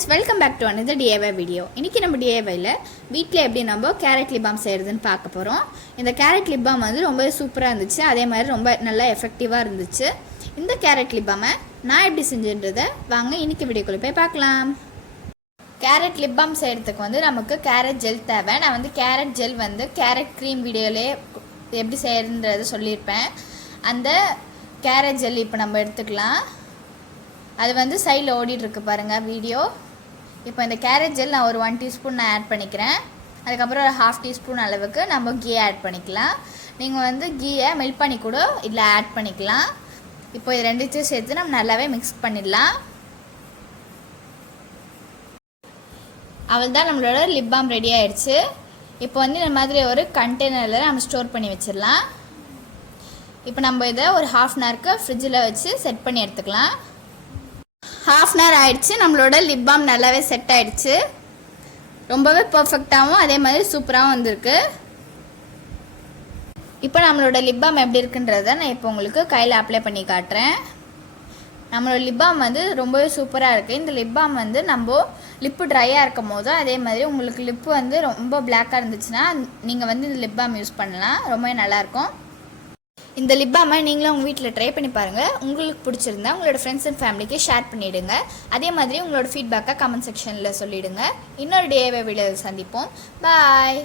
friends, welcome back to another DIY video. இன்னைக்கு நம்ம DIYல வீட்ல எப்படி நம்ம கேரட் லிப் பாம் செய்யறதுன்னு பார்க்க போறோம். இந்த கேரட் லிப் பாம் வந்து ரொம்ப சூப்பரா இருந்துச்சு. அதே மாதிரி ரொம்ப நல்ல எஃபெக்டிவா இருந்துச்சு. இந்த கேரட் லிப் பாமை நான் எப்படி செஞ்சேன்றதை வாங்க இன்னைக்கு வீடியோக்குள்ள போய் பார்க்கலாம். கேரட் லிப் பாம் செய்யறதுக்கு வந்து நமக்கு கேரட் ஜெல் தேவை. நான் வந்து கேரட் ஜெல் வந்து கேரட் க்ரீம் வீடியோலே எப்படி செய்யறதுன்றதை சொல்லியிருப்பேன். அந்த கேரட் ஜெல் இப்போ நம்ம எடுத்துக்கலாம். அது வந்து சைடில் ஓடிட்டுருக்கு பாருங்கள் வீடியோ. இப்போ இந்த கேரட் ஜெல் நான் ஒரு 1 டீஸ்பூன் நான் ஆட் பண்ணிக்கிறேன். அதுக்கப்புறம் ஒரு 1/2 டீஸ்பூன் அளவுக்கு நம்ம கீ ஆட் பண்ணிக்கலாம். நீங்கள் வந்து கீயை மெல்ட் பண்ணி கூட இதில் ஆட் பண்ணிக்கலாம். இப்போ இது ரெண்டுத்தையும் சேர்த்து நம்ம நல்லாவே மிக்ஸ் பண்ணிடலாம். அவள் தான் நம்மளோட லிப் பாம் ரெடி ஆகிடுச்சு. இப்போ வந்து இந்த மாதிரி ஒரு கண்டெய்னரில் நம்ம ஸ்டோர் பண்ணி வச்சிடலாம். இப்போ நம்ம இதை ஒரு 1/2 அன் ஹவருக்கு ஃப்ரிட்ஜில் வச்சு செட் பண்ணி எடுத்துக்கலாம். 1/2 அன் ஹவர் ஆயிடுச்சு. நம்மளோட லிப் பாம் நல்லாவே செட் ஆயிடுச்சு. ரொம்பவே பர்ஃபெக்டாகவும் அதே மாதிரி சூப்பராகவும் வந்திருக்கு. இப்போ நம்மளோட லிப் பாம் எப்படி இருக்குன்றதை நான் இப்போ உங்களுக்கு கையில் அப்ளை பண்ணி காட்டுறேன். நம்மளோட லிப் பாம் வந்து ரொம்பவே சூப்பராக இருக்குது. இந்த லிப் பாம் வந்து நம்ம லிப்பு ட்ரையாக இருக்கும் போதும் அதே மாதிரி உங்களுக்கு லிப்பு வந்து ரொம்ப பிளாக்காக இருந்துச்சுன்னா நீங்கள் வந்து இந்த லிப் பாம் யூஸ் பண்ணலாம். ரொம்பவே நல்லாயிருக்கும். இந்த லிப் பாமை நீங்களும் உங்கள் வீட்டில் ட்ரை பண்ணி பாருங்கள். உங்களுக்கு பிடிச்சிருந்தா உங்களோட ஃப்ரெண்ட்ஸ் அண்ட் ஃபேமிலிக்கு ஷேர் பண்ணிவிடுங்க. அதே மாதிரி உங்களோட ஃபீட்பேக்கை கமெண்ட் செக்ஷனில் சொல்லிவிடுங்க. இன்னொரு DIY வீடியோவில் சந்திப்போம். பாய்.